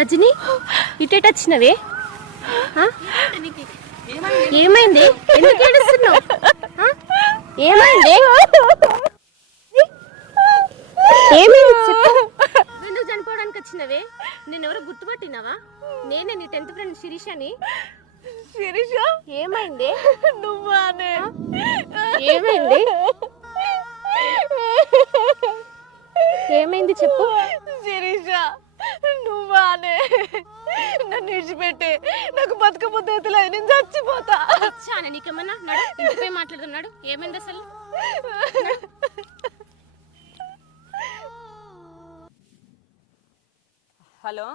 రజని ఇటేట వచ్చినవే? ఏమైంది? ఎందుకు ఏడుస్తున్నావు? ఏమైంది? ఏమైంది చెప్పు. ఎందుకు చనిపోవడానికి వచ్చినవే? నేను ఎవరో గుర్తుపట్టినావా? నేనే నీ 10th ఫ్రెండ్ శిరీషని. శిరీష ఏమైంది? నువ్వానే? ఏమైంది? ఏమైంది చెప్పు. శిరీష నువ్వానే? నన్ను విడిచిపెట్టే, నాకు బతకబుద్ధి అవుతలేదు, నేను చచ్చిపోతా. చానే నీకేమన్నా నడు, ఇంటిపై మాట్లాడుతున్నాడు. ఏమైంది అసలు? హలో